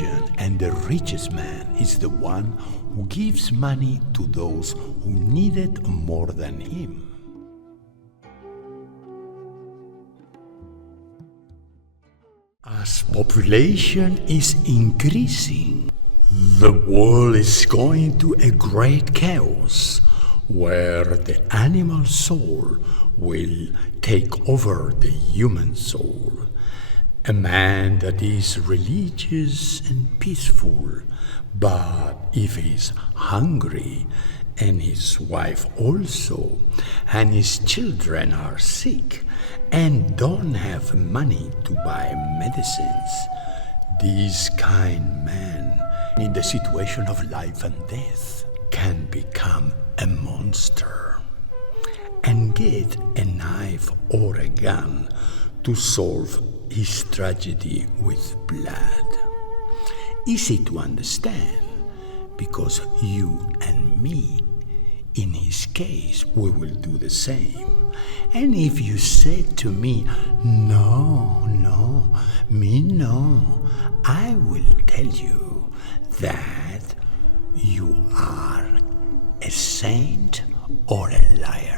religion, and the richest man is the one who gives money to those who need it more than him. As population is increasing, the world is going to a great chaos where the animal soul will take over the human soul. A man that is religious and peaceful, but if he's hungry, and his wife also, and his children are sick, and don't have money to buy medicines, this kind man, in the situation of life and death, can become a monster and get a knife or a gun to solve his tragedy with blood. Easy to understand, because you and me, in his case, we will do the same. And if you said to me, no, I will tell you that you are a saint or a liar.